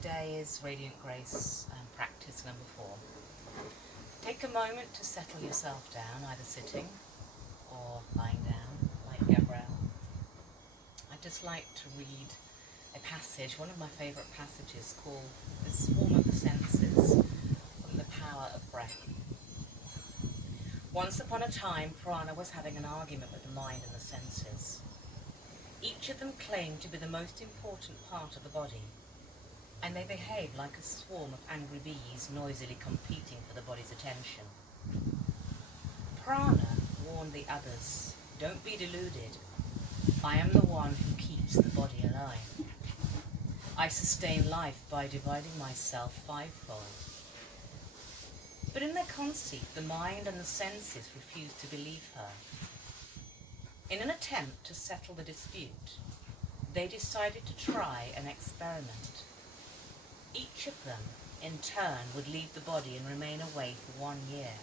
Today is Radiant Grace practice number 4. Take a moment to settle yourself down, either sitting or lying down, like Gabrielle. I'd just like to read a passage, one of my favourite passages, called The Swarm of the Senses, from The Power of Breath. Once upon a time, Prana was having an argument with the mind and the senses. Each of them claimed to be the most important part of the body, and they behaved like a swarm of angry bees noisily competing for the body's attention. Prana warned the others, "Don't be deluded. I am the one who keeps the body alive. I sustain life by dividing myself fivefold." But in their conceit, the mind and the senses refused to believe her. In an attempt to settle the dispute, they decided to try an experiment. Each of them, in turn, would leave the body and remain away for 1 year.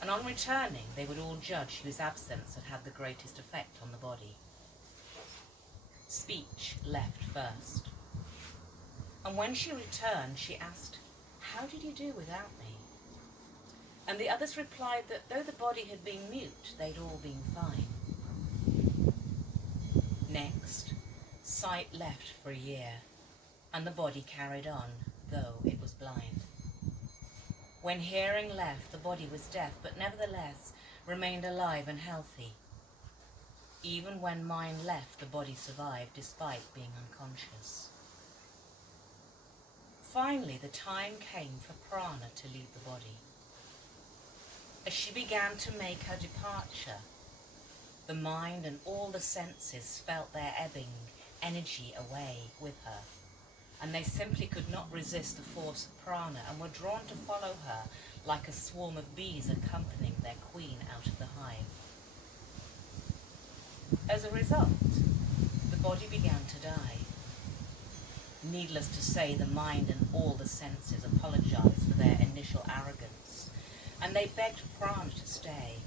And on returning, they would all judge whose absence had had the greatest effect on the body. Speech left first. And when she returned, she asked, "How did you do without me?" And the others replied that though the body had been mute, they'd all been fine. Next, sight left for a year, and the body carried on, though it was blind. When hearing left, the body was deaf, but nevertheless remained alive and healthy. Even when mind left, the body survived, despite being unconscious. Finally, the time came for Prana to leave the body. As she began to make her departure, the mind and all the senses felt their ebbing energy away with her, and they simply could not resist the force of Prana and were drawn to follow her like a swarm of bees accompanying their queen out of the hive. As a result, the body began to die. Needless to say, the mind and all the senses apologized for their initial arrogance, and they begged Prana to stay.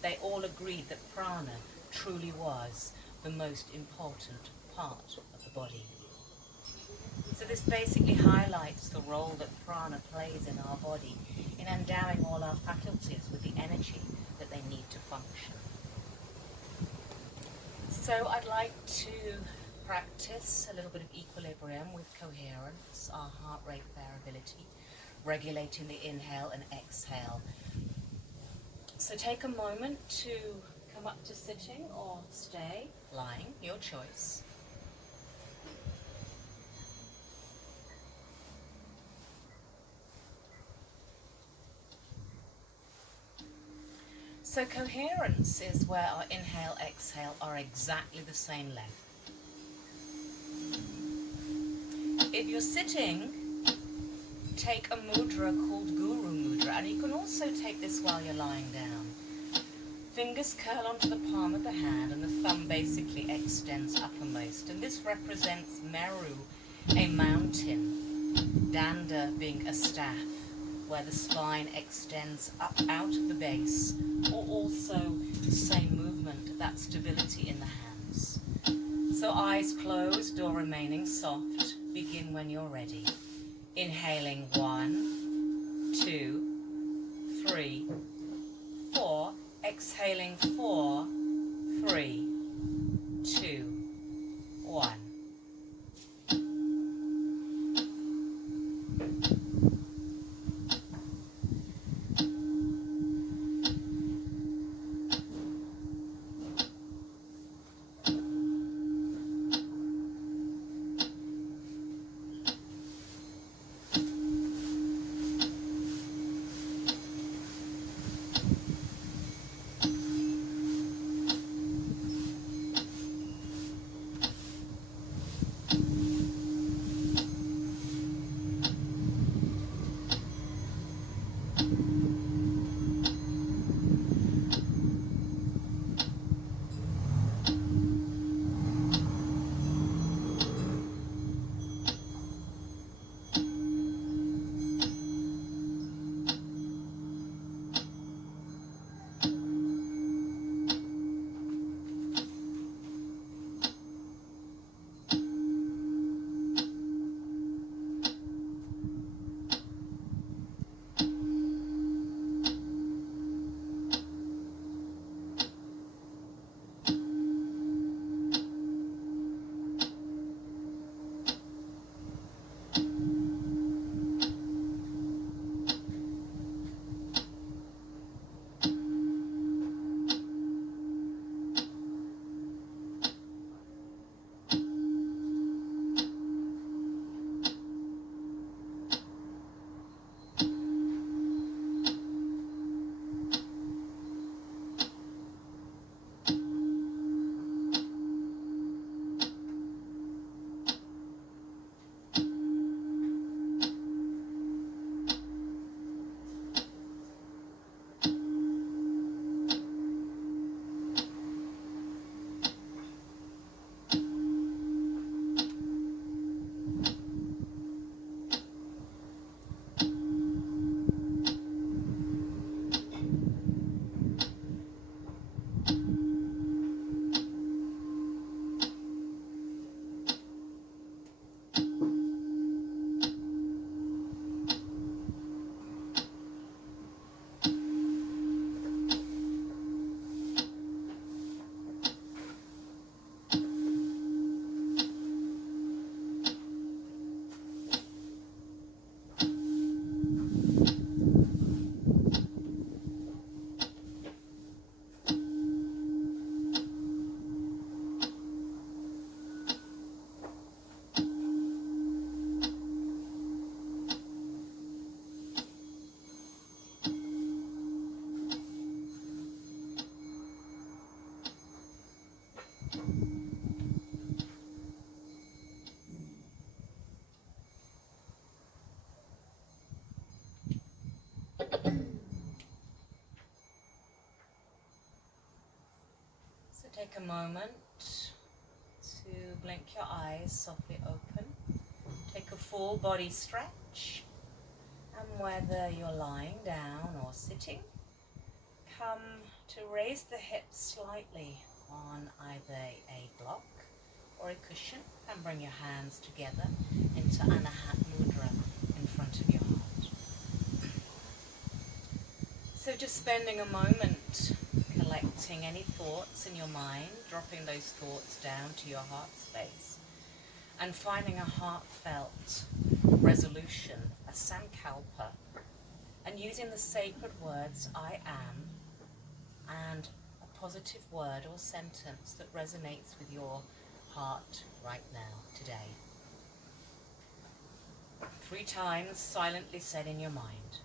They all agreed that Prana truly was the most important part of the body. So this basically highlights the role that Prana plays in our body in endowing all our faculties with the energy that they need to function. So I'd like to practice a little bit of equilibrium with coherence, our heart rate variability, regulating the inhale and exhale. So take a moment to come up to sitting or stay lying, your choice. So coherence is where our inhale, exhale are exactly the same length. If you're sitting, take a mudra called Guru Mudra, and you can also take this while you're lying down. Fingers curl onto the palm of the hand, and the thumb basically extends uppermost. And this represents Meru, a mountain, Danda being a staff, where the spine extends up out of the base, or also the same movement, that stability in the hands. So eyes closed or remaining soft, begin when you're ready. Inhaling 1, 2, 3, 4. Exhaling 4, 3, 2, 1. take a moment to blink your eyes softly open. Take a full body stretch, and whether you're lying down or sitting, come to raise the hips slightly on either a block or a cushion, and bring your hands together into Anahat Mudra in front of your heart. So just spending a moment collecting any thoughts in your mind, dropping those thoughts down to your heart space, and finding a heartfelt resolution, a sankalpa, and using the sacred words I am and a positive word or sentence that resonates with your heart right now, today. 3 times silently said in your mind.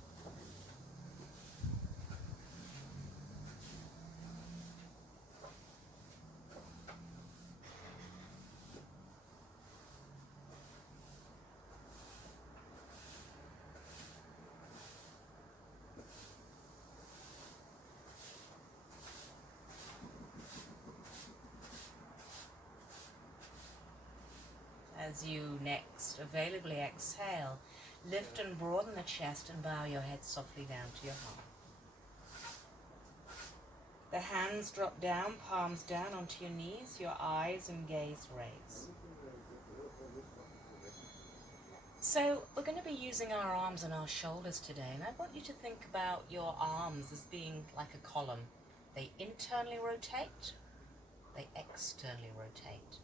As you next availably exhale, lift and broaden the chest and bow your head softly down to your heart. The hands drop down, palms down onto your knees, your eyes and gaze raise. So we're going to be using our arms and our shoulders today, and I want you to think about your arms as being like a column. They internally rotate, they externally rotate.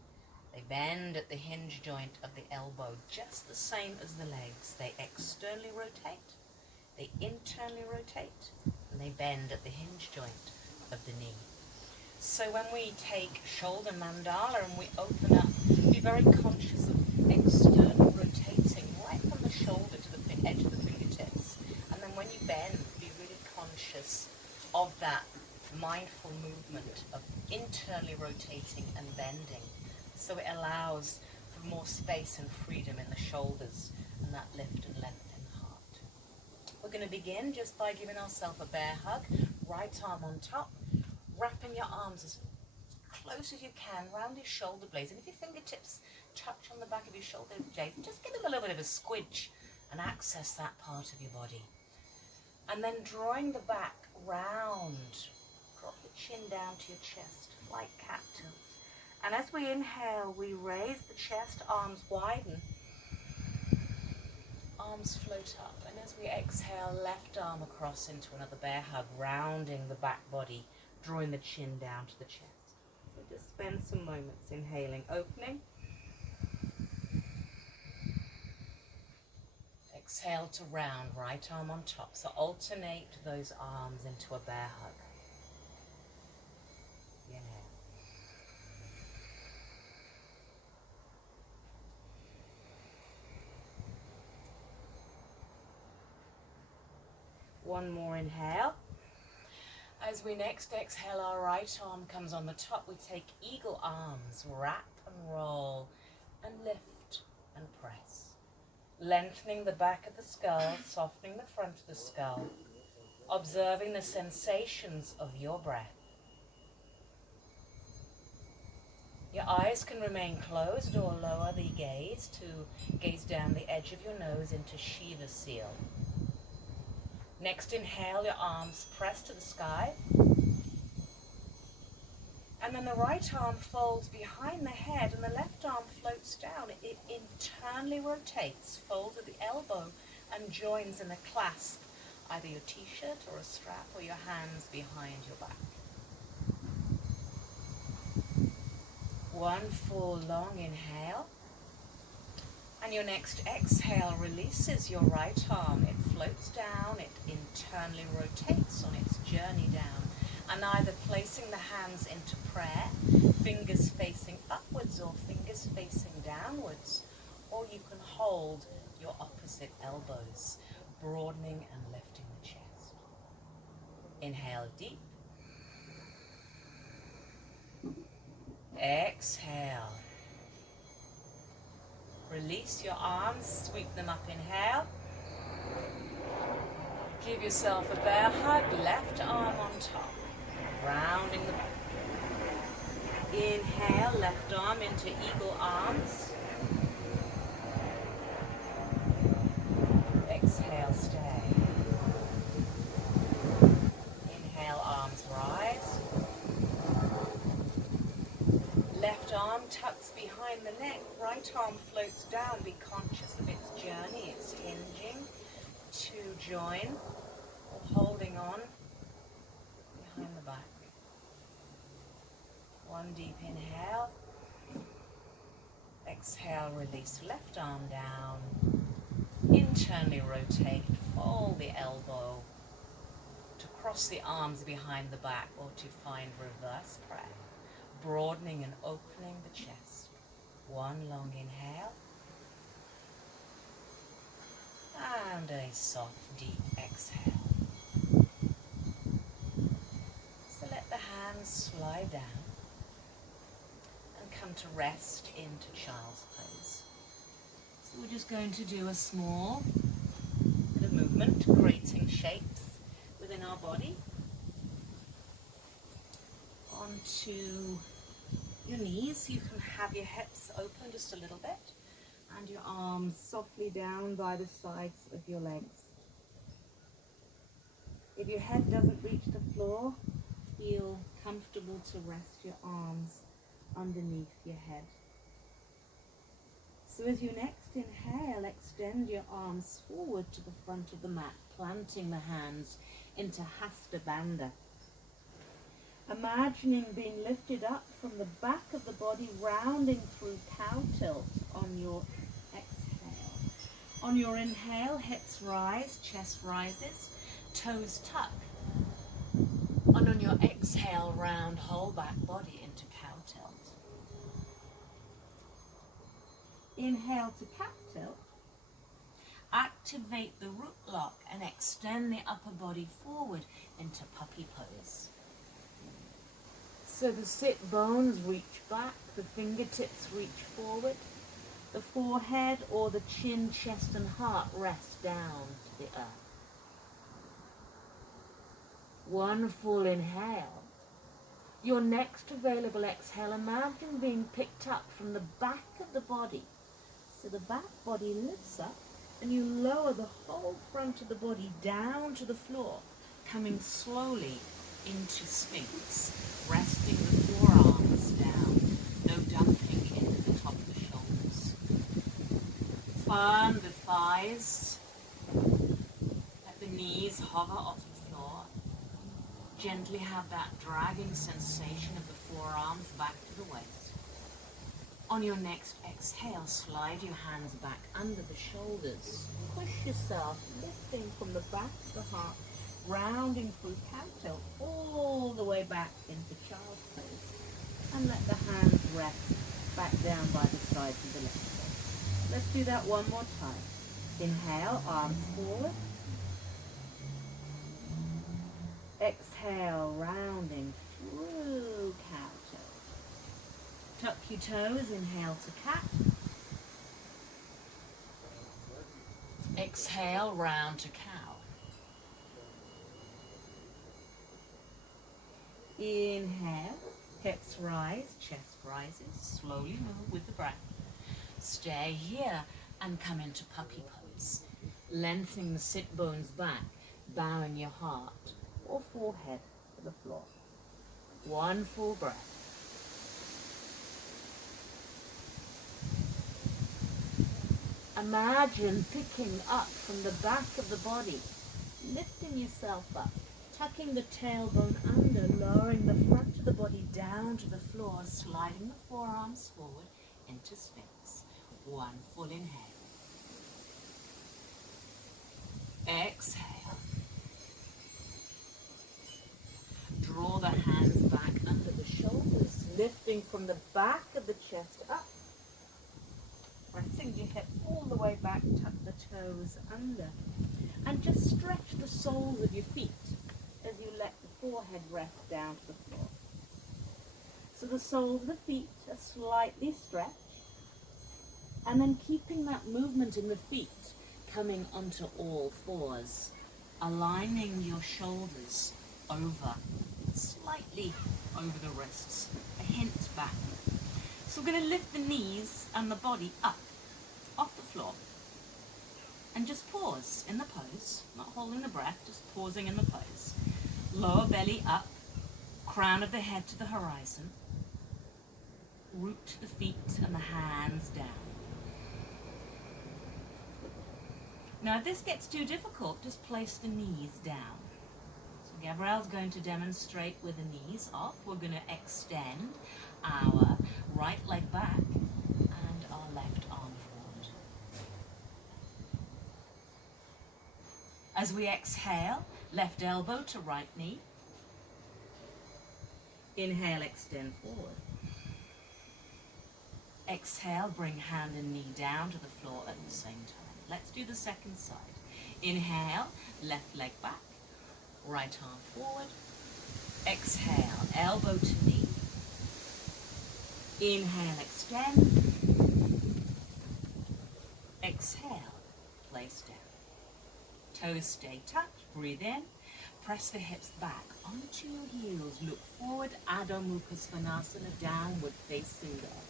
They bend at the hinge joint of the elbow, just the same as the legs. They externally rotate, they internally rotate, and they bend at the hinge joint of the knee. So when we take shoulder mandala and we open up, be very conscious of external rotating right from the shoulder to the edge of the fingertips. And then when you bend, be really conscious of that mindful movement of internally rotating and bending. So it allows for more space and freedom in the shoulders and that lift and length in the heart. We're going to begin just by giving ourselves a bear hug, right arm on top, wrapping your arms as close as you can around your shoulder blades. And if your fingertips touch on the back of your shoulder blades, just give them a little bit of a squidge and access that part of your body. And then drawing the back round, drop the chin down to your chest like cat tilt. And as we inhale, we raise the chest, arms widen, arms float up. And as we exhale, left arm across into another bear hug, rounding the back body, drawing the chin down to the chest. So just spend some moments inhaling, opening. Exhale to round, right arm on top. So alternate those arms into a bear hug. Inhale. One more inhale. As we next exhale, our right arm comes on the top. We take eagle arms, wrap and roll, and lift and press. Lengthening the back of the skull, softening the front of the skull, observing the sensations of your breath. Your eyes can remain closed or lower the gaze to gaze down the edge of your nose into Shiva Seal. Next, inhale, your arms press to the sky. And then the right arm folds behind the head and the left arm floats down. It internally rotates, folds at the elbow and joins in a clasp, either your t-shirt or a strap or your hands behind your back. One full long inhale. And your next exhale releases your right arm. It floats down, it internally rotates on its journey down. And either placing the hands into prayer, fingers facing upwards or fingers facing downwards, or you can hold your opposite elbows, broadening and lifting the chest. Inhale deep. Exhale. Release your arms, sweep them up, inhale. Give yourself a bear hug, left arm on top, rounding the back. Inhale, left arm into eagle arms. Exhale, stay. Inhale, arms rise. Left arm tucks behind the neck, right arm floats down. Be conscious of its journey. It's hinging to join or holding on behind the back. One deep inhale. Exhale, release left arm down. Internally rotate, fold the elbow to cross the arms behind the back or to find reverse prayer. Broadening and opening the chest. One long inhale. And a soft, deep exhale. So let the hands slide down and come to rest into child's pose. So we're just going to do a small bit of movement, creating shapes within our body. Onto your knees, you can have your hips open just a little bit and your arms softly down by the sides of your legs. If your head doesn't reach the floor, feel comfortable to rest your arms underneath your head. So as you next inhale, extend your arms forward to the front of the mat, planting the hands into Hasta Bandha. Imagining being lifted up from the back of the body, rounding through cow tilt on your exhale. On your inhale, hips rise, chest rises, toes tuck. And on your exhale, round whole back body into cow tilt. Inhale to cat tilt. Activate the root lock and extend the upper body forward into puppy pose. So the sit bones reach back, the fingertips reach forward, the forehead or the chin, chest and heart rest down to the earth. One full inhale. Your next available exhale, imagine being picked up from the back of the body. So the back body lifts up and you lower the whole front of the body down to the floor, coming slowly into Sphinx, resting the forearms down, no dumping into the top of the shoulders. Firm the thighs, let the knees hover off the floor. Gently have that dragging sensation of the forearms back to the waist. On your next exhale, slide your hands back under the shoulders. Push yourself, lifting from the back of the heart, rounding through cow tilt all the way back into child's pose. And let the hands rest back down by the sides of the leg. Let's do that one more time. Inhale, arms forward. Exhale, rounding through cow tilt. Tuck your toes, inhale to cat. Exhale, round to cow. Inhale, hips rise, chest rises. Slowly move with the breath. Stay here and come into puppy pose. Lengthening the sit bones back, bowing your heart or forehead to the floor. One full breath. Imagine picking up from the back of the body, lifting yourself up, tucking the tailbone under, lowering the front of the body down to the floor, sliding the forearms forward into Sphinx. One full inhale. Exhale. Draw the hands back under the shoulders, lifting from the back of the chest up. Pressing your hips all the way back, tuck the toes under. And just stretch the soles of your feet as you let the forehead rest down to the floor. So the soles of the feet are slightly stretched. And then keeping that movement in the feet, coming onto all fours, aligning your shoulders over slightly over the wrists, a hint back. So we're going to lift the knees and the body up, off the floor, and just pause in the pose, not holding the breath, just pausing in the pose. Lower belly up, crown of the head to the horizon, root the feet and the hands down. Now if this gets too difficult, just place the knees down. So Gabrielle's going to demonstrate with the knees up. We're going to extend our right leg back and our left arm forward. As we exhale, left elbow to right knee. Inhale, extend forward. Exhale, bring hand and knee down to the floor at the same time. Let's do the second side. Inhale, left leg back, right arm forward. Exhale, elbow to knee. Inhale, extend. Exhale, place down. Toes stay touched, breathe in. Press the hips back onto your heels. Look forward, Adho Mukha Svanasana, downward facing dog.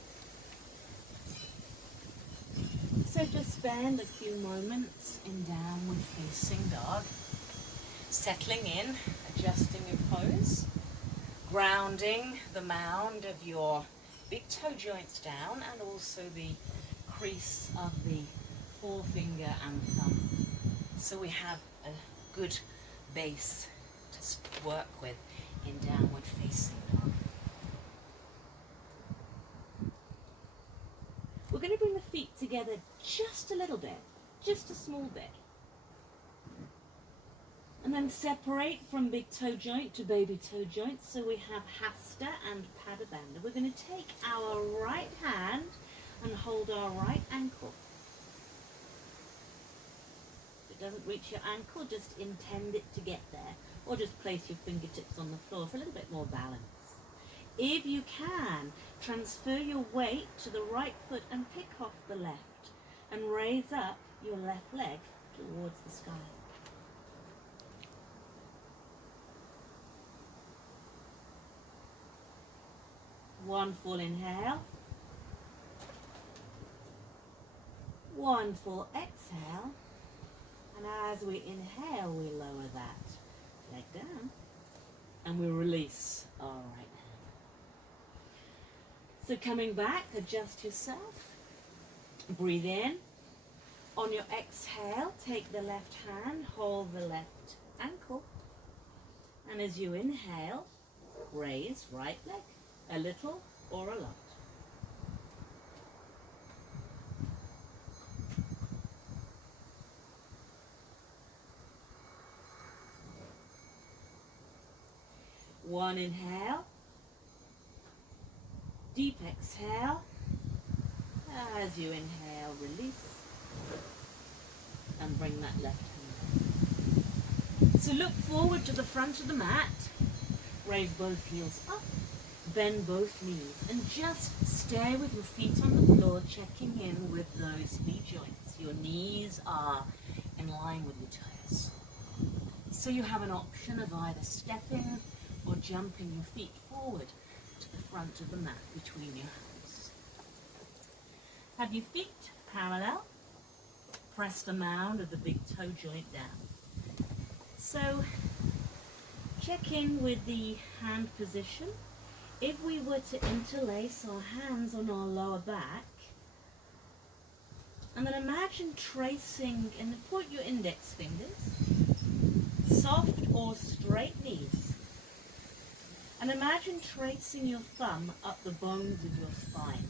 So just spend a few moments in downward facing dog, settling in, adjusting your pose, grounding the mound of your big toe joints down and also the crease of the forefinger and thumb. So we have a good base to work with in downward facing dog. We're going to bring the feet together just a little bit, just a small bit. And then separate from big toe joint to baby toe joint. So we have Hasta and Padabandha. We're going to take our right hand and hold our right ankle. If it doesn't reach your ankle, just intend it to get there. Or just place your fingertips on the floor for a little bit more balance. If you can, transfer your weight to the right foot and pick off the left and raise up your left leg towards the sky. One full inhale. One full exhale. And as we inhale, we lower that leg down and we release our right hand. So coming back, adjust yourself. Breathe in. On your exhale, take the left hand, hold the left ankle. And as you inhale, raise right leg, a little or a lot. One inhale. Deep exhale. As you inhale, release. And bring that left hand. So look forward to the front of the mat. Raise both heels up. Bend both knees. And just stay with your feet on the floor, checking in with those knee joints. Your knees are in line with your toes. So you have an option of either stepping or jumping your feet forward to the front of the mat between your hands. Have your feet parallel. Press the mound of the big toe joint down. So check in with the hand position. If we were to interlace our hands on our lower back, and then imagine tracing, and point your index fingers, soft or straight knees. And imagine tracing your thumb up the bones of your spine.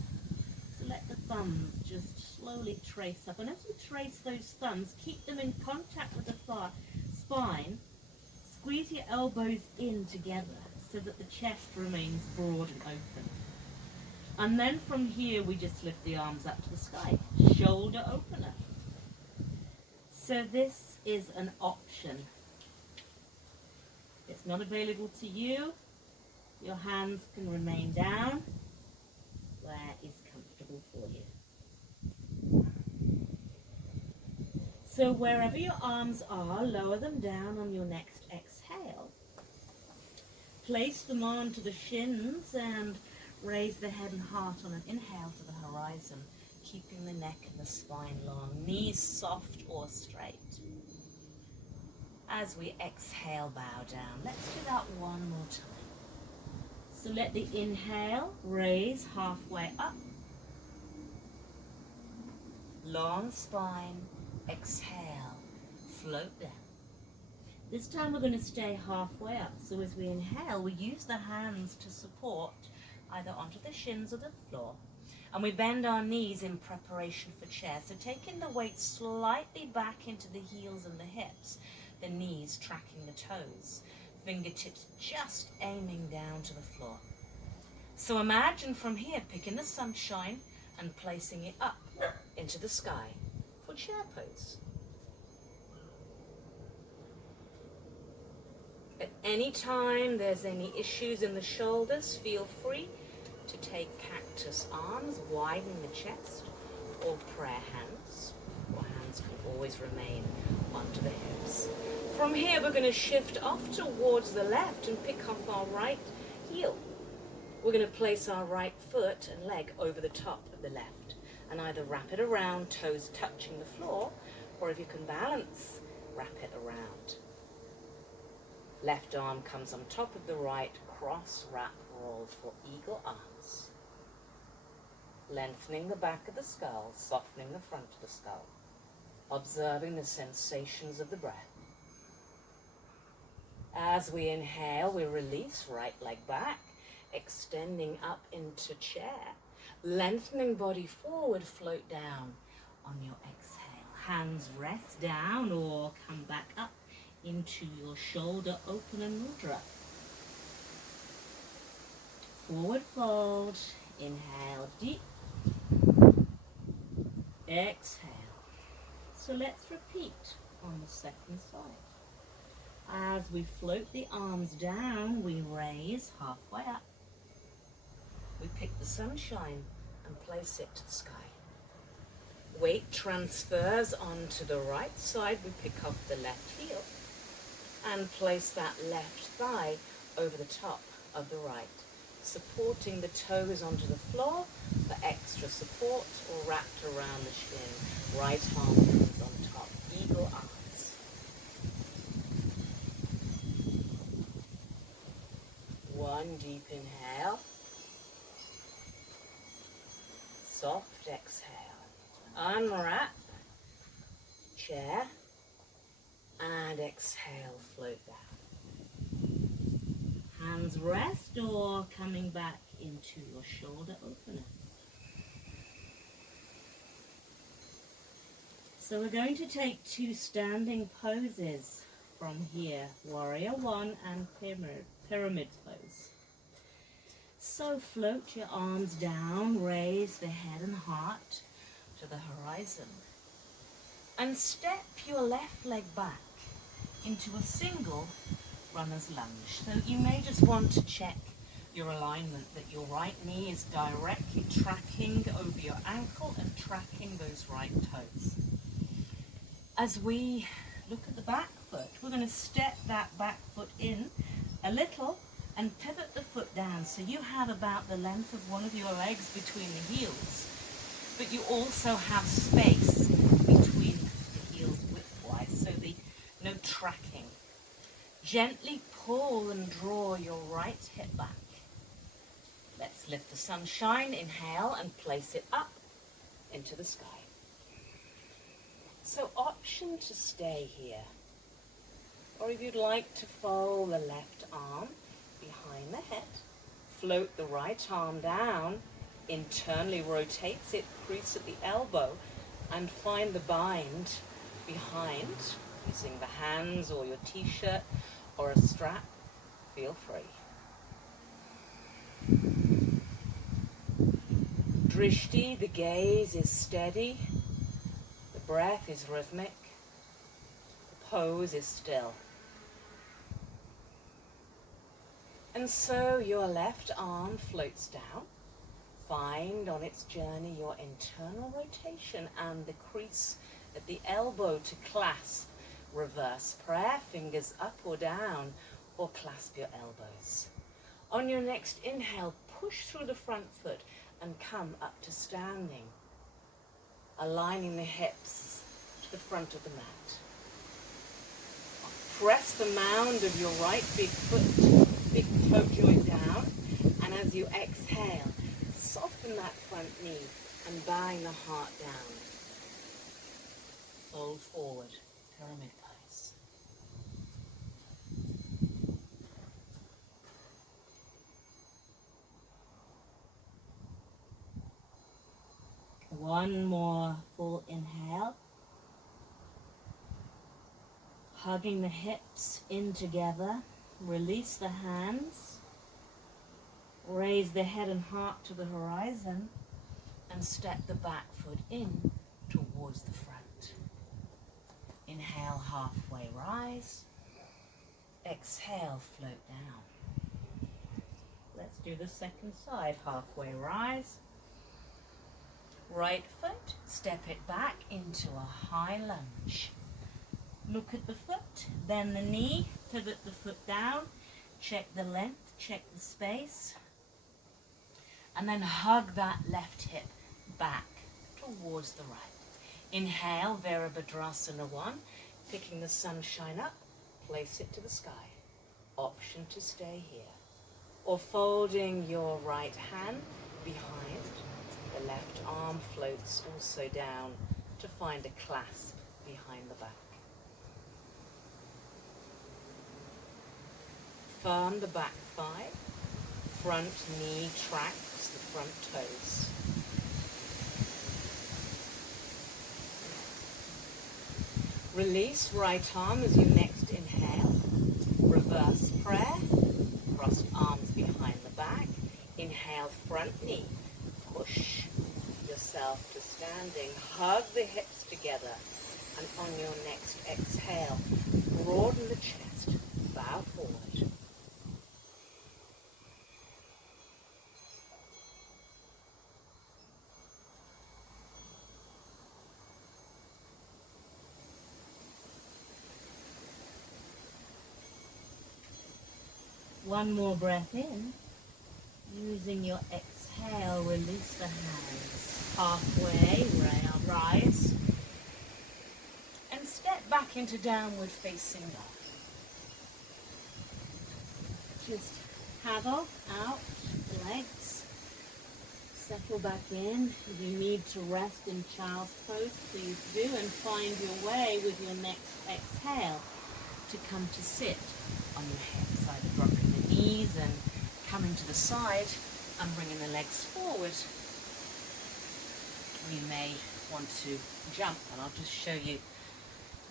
So let the thumbs just slowly trace up. And as you trace those thumbs, keep them in contact with the spine. Squeeze your elbows in together so that the chest remains broad and open. And then from here, we just lift the arms up to the sky. Shoulder opener. So this is an option. It's not available to you. Your hands can remain down where is comfortable for you. So wherever your arms are, lower them down on your next exhale. place them onto the shins and raise the head and heart on an inhale to the horizon, keeping the neck and the spine long, knees soft or straight. As we exhale, bow down. Let's do that one more time. So let the inhale raise halfway up. Long spine, exhale, float down. This time we're going to stay halfway up. So as we inhale, we use the hands to support either onto the shins or the floor. And we bend our knees in preparation for chair. So taking the weight slightly back into the heels and the hips, the knees tracking the toes, fingertips just aiming down to the floor. So imagine from here picking the sunshine and placing it up into the sky for chair pose. At any time there's any issues in the shoulders, feel free to take cactus arms, widen the chest, or prayer hands. Or hands can always remain onto the hips. From here we're going to shift off towards the left and pick up our right heel. We're going to place our right foot and leg over the top of the left and either wrap it around, toes touching the floor, or if you can balance, wrap it around. Left arm comes on top of the right, cross, wrap, roll for eagle arms. Lengthening the back of the skull, softening the front of the skull, observing the sensations of the breath. As we inhale, we release right leg back, extending up into chair, lengthening body forward, float down on your exhale. Hands rest down or come back up into your shoulder opener mudra. Forward fold, inhale deep, exhale. So let's repeat on the second side. As we float the arms down, we raise halfway up. We pick the sunshine and place it to the sky. Weight transfers onto the right side. We pick up the left heel and place that left thigh over the top of the right, supporting the toes onto the floor for extra support, or wrapped around the shin. Right arm comes on top, eagle arms. One deep inhale, soft exhale. Unwrap, chair, and exhale, float down. Hands rest or coming back into your shoulder opener. So we're going to take two standing poses from here, warrior one and pyramid pose. So float your arms down, raise the head and heart to the horizon, and step your left leg back into a single runner's lunge. So you may just want to check your alignment, that your right knee is directly tracking over your ankle and tracking those right toes. As we look at the back foot, we're going to step that back foot in a little and pivot the foot down, so you have about the length of one of your legs between the heels, but you also have space between the heels widthwise, so no tracking. Gently pull and draw your right hip back. Let's lift the sunshine, inhale, and place it up into the sky. So option to stay here, or if you'd like to fold the left arm behind the head, float the right arm down, internally rotates it, crease at the elbow, and find the bind behind, using the hands or your t-shirt or a strap, feel free. Drishti, the gaze is steady, the breath is rhythmic, the pose is still. And so your left arm floats down. Find on its journey your internal rotation and the crease at the elbow to clasp. Reverse prayer, fingers up or down, or clasp your elbows. On your next inhale, push through the front foot and come up to standing, aligning the hips to the front of the mat. Press the mound of your right big toe joint down, and as you exhale, soften that front knee and bowing the heart down. Fold forward, pyramid pose. One more full inhale. Hugging the hips in together. Release the hands. Raise the head and heart to the horizon. And step the back foot in towards the front. Inhale, halfway rise. Exhale, float down. Let's do the second side. Halfway rise. Right foot, step it back into a high lunge. Look at the foot, bend the knee, pivot the foot down, check the length, check the space, and then hug that left hip back towards the right. Inhale, Virabhadrasana 1, picking the sunshine up, place it to the sky. Option to stay here. Or folding your right hand behind, the left arm floats also down to find a clasp behind the back. Firm the back thigh, front knee tracks the front toes. Release right arm as you next inhale. Reverse prayer, crossed arms behind the back. Inhale, front knee. Push yourself to standing. Hug the hips together. And on your next exhale, broaden the chest. Bow forward. One more breath in. Using your exhale, release the hands. Halfway, rise. And step back into downward facing dog. Just paddle out the legs. Settle back in. If you need to rest in child's pose, please do. And find your way with your next exhale to come to sit on your hips, either dropping the knees and coming to the side and bringing the legs forward. We may want to jump, and I'll just show you,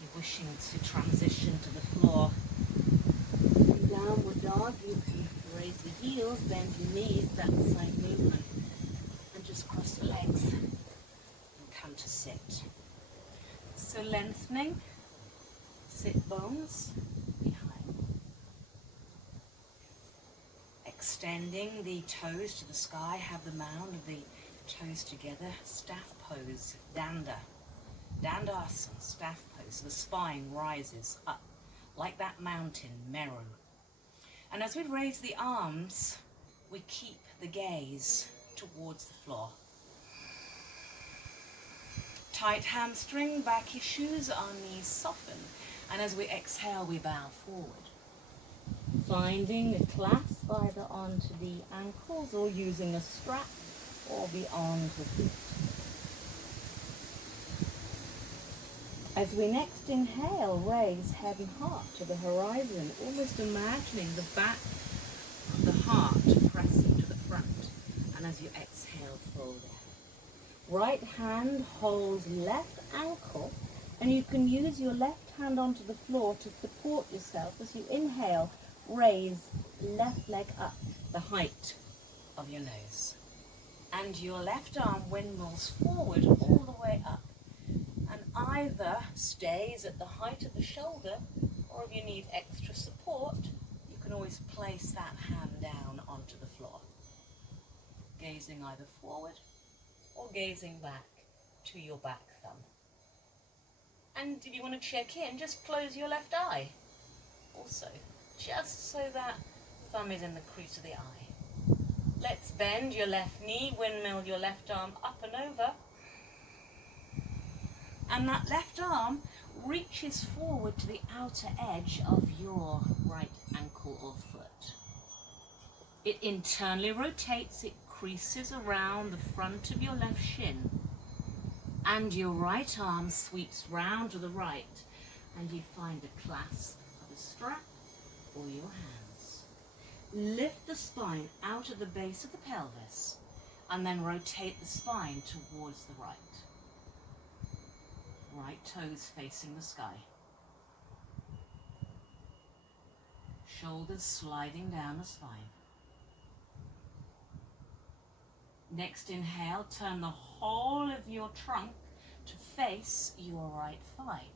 you're wishing to transition to the floor. In downward dog, you can raise the heels, bend your knees, that side movement, and just cross the legs and come to sit. So lengthening, sit bones behind. Extending the toes to the sky, have the mound of the toes together, staff pose, Dandasana, staff pose. The spine rises up like that mountain, Meru. And as we raise the arms, we keep the gaze towards the floor. Tight hamstring, back issues, our knees soften. And as we exhale, we bow forward. Finding a clasp either onto the ankles or using a strap or beyond the feet. As we next inhale, raise head and heart to the horizon, almost imagining the back of the heart pressing to the front. And as you exhale, fold down. Right hand holds left ankle, and you can use your left hand onto the floor to support yourself. As you inhale, raise left leg up the height of your nose. And your left arm windmills forward all the way up. And either stays at the height of the shoulder, or if you need extra support, you can always place that hand down onto the floor. Gazing either forward or gazing back to your back thumb. And if you want to check in, just close your left eye. Also, just so that thumb is in the crease of the eye. Let's bend your left knee, windmill your left arm up and over. And that left arm reaches forward to the outer edge of your right ankle or foot. It internally rotates, it creases around the front of your left shin. And your right arm sweeps round to the right, and you find a clasp of a strap or your hands. Lift the spine out of the base of the pelvis, and then rotate the spine towards the right. Right toes facing the sky. Shoulders sliding down the spine. Next inhale, turn the whole of your trunk to face your right thigh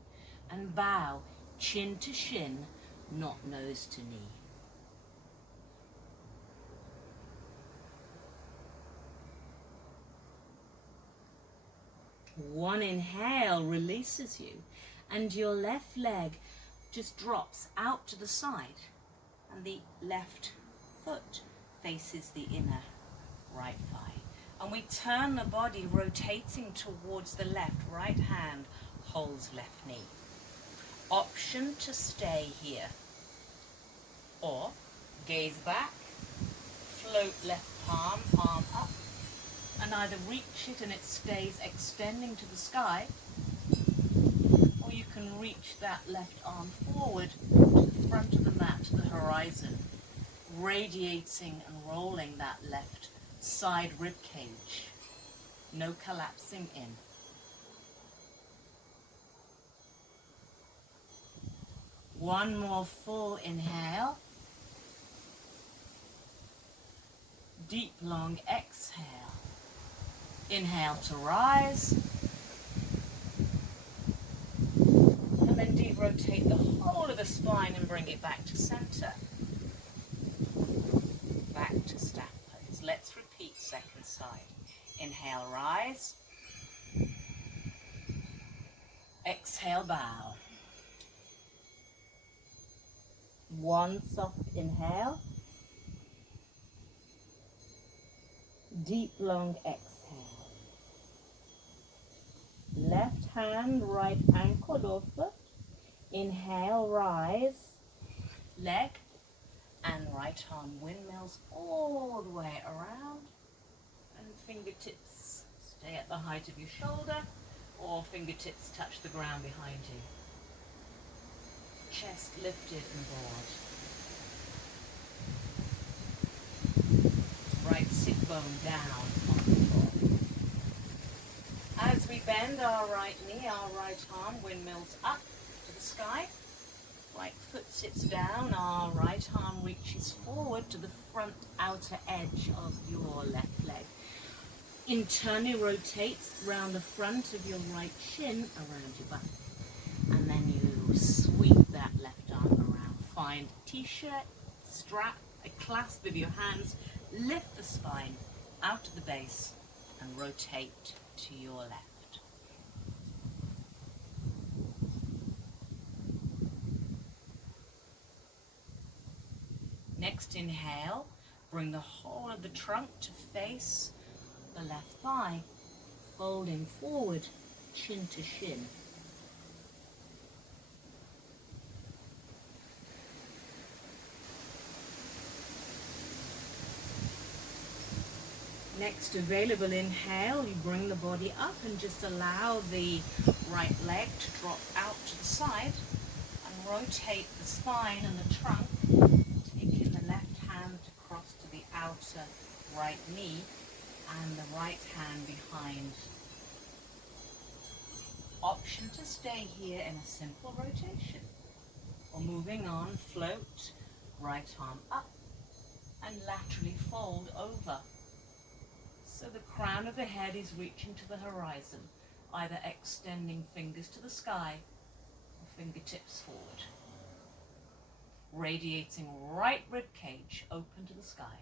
and bow chin to shin, not nose to knee. One inhale releases you, and your left leg just drops out to the side, and the left foot faces the inner right thigh. And we turn the body, rotating towards the left. Right hand holds left knee. Option to stay here. Or gaze back, float left palm, arm up, and either reach it and it stays extending to the sky, or you can reach that left arm forward to the front of the mat, to the horizon, radiating and rolling that left side rib cage. No collapsing in. One more full inhale. Deep, long exhale. Inhale to rise. And then deep rotate the whole of the spine and bring it back to center. Back to staff pose. Let's repeat second side. Inhale, rise. Exhale, bow. One soft inhale. Deep, long exhale. Left hand, right ankle or foot. Inhale, rise. Leg and right arm windmills all the way around. And fingertips stay at the height of your shoulder, or fingertips touch the ground behind you. Chest lifted and broad. Right sit bone down on the floor. As we bend our right knee, our right arm windmills up to the sky. Right foot sits down, our right arm reaches forward to the front outer edge of your left leg. Internally rotates around the front of your right shin around your back. And then you sweep that left arm around. Find t-shirt, strap, a clasp of your hands. Lift the spine out to the base and rotate to your left. Next inhale, bring the whole of the trunk to face the left thigh, folding forward, chin to shin. Next available inhale, you bring the body up and just allow the right leg to drop out to the side and rotate the spine and the trunk, taking the left hand across to the outer right knee and the right hand behind. Option to stay here in a simple rotation. Or moving on, float, right arm up and laterally fold over. So the crown of the head is reaching to the horizon, either extending fingers to the sky or fingertips forward. Radiating right rib cage open to the sky.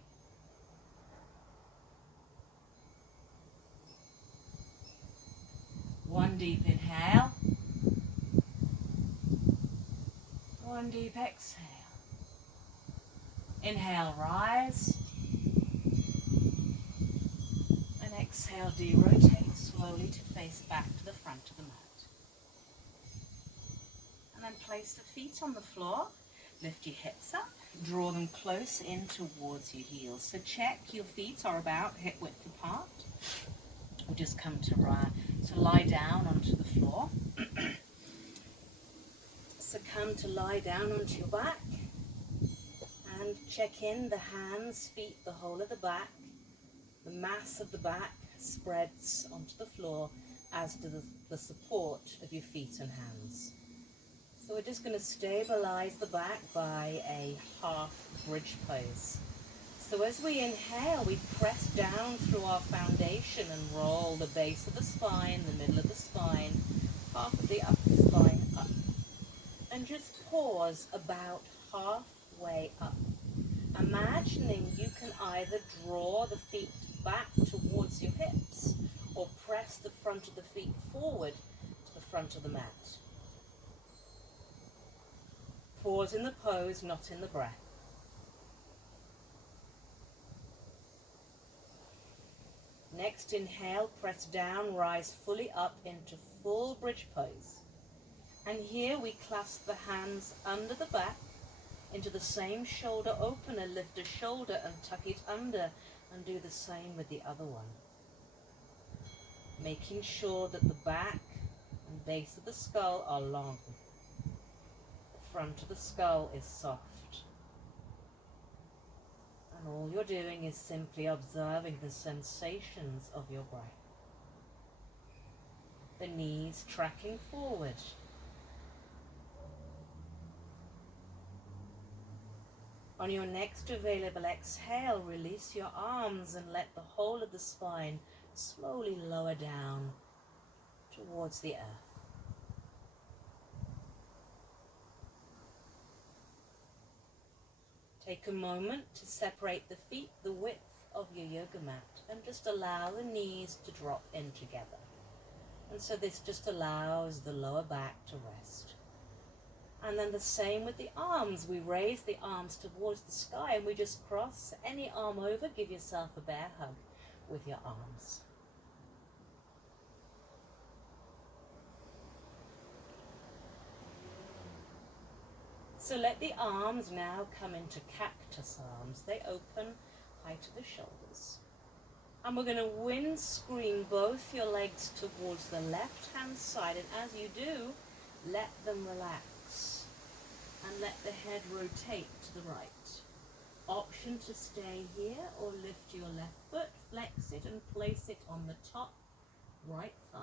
One deep inhale. One deep exhale. Inhale, rise. And exhale, derotate slowly to face back to the front of the mat. And then place the feet on the floor. Lift your hips up. Draw them close in towards your heels. So check your feet are about hip width apart. We'll just come to lie down onto the floor. So come to lie down onto your back. And check in the hands, feet, the whole of the back. The mass of the back spreads onto the floor, as do the support of your feet and hands. So we're just going to stabilize the back by a half bridge pose. So as we inhale, we press down through our foundation and roll the base of the spine, the middle of the spine, half of the upper spine up. And just pause about halfway up. Imagining you can either draw the feet back towards your hips or press the front of the feet forward to the front of the mat. Pause in the pose, not in the breath. Next inhale, press down, rise fully up into full bridge pose. And here we clasp the hands under the back into the same shoulder opener, lift a shoulder and tuck it under, and do the same with the other one. Making sure that the back and base of the skull are long. The front of the skull is soft. And all you're doing is simply observing the sensations of your breath. The knees tracking forward. On your next available exhale, release your arms and let the whole of the spine slowly lower down towards the earth. Take a moment to separate the feet the width of your yoga mat and just allow the knees to drop in together. And so this just allows the lower back to rest. And then the same with the arms. We raise the arms towards the sky and we just cross any arm over. Give yourself a bear hug with your arms. So let the arms now come into cactus arms. They open high to the shoulders. And we're going to windscreen both your legs towards the left hand side. And as you do, let them relax. And let the head rotate to the right. Option to stay here or lift your left foot, flex it and place it on the top right thigh.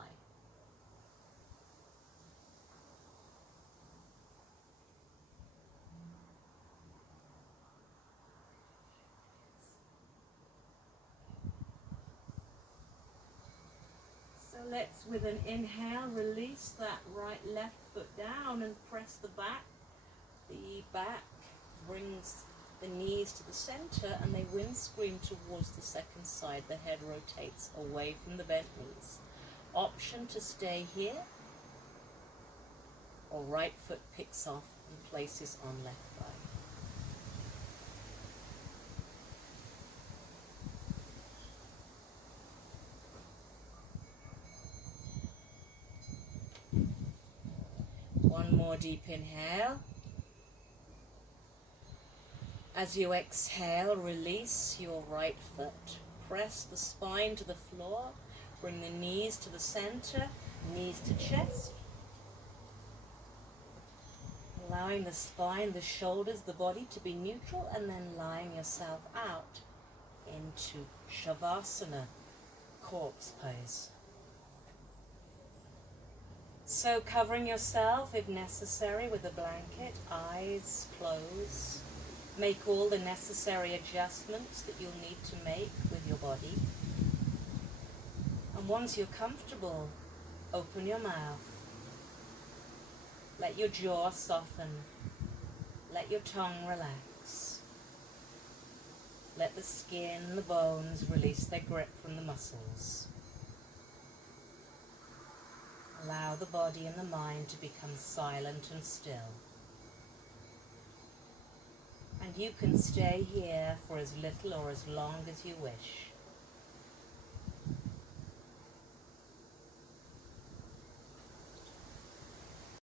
So let's, with an inhale, release that right left foot down and press the back. The back brings the knees to the center and they windscreen towards the second side. The head rotates away from the bent knees. Option to stay here or right foot picks off and places on left thigh. One more deep inhale. As you exhale, release your right foot. Press the spine to the floor. Bring the knees to the center, knees to chest. Allowing the spine, the shoulders, the body to be neutral, and then lying yourself out into Shavasana, corpse pose. So covering yourself, if necessary, with a blanket, eyes closed. Make all the necessary adjustments that you'll need to make with your body. And once you're comfortable, open your mouth. Let your jaw soften. Let your tongue relax. Let the skin, the bones release their grip from the muscles. Allow the body and the mind to become silent and still. And You can stay here for as little or as long as you wish.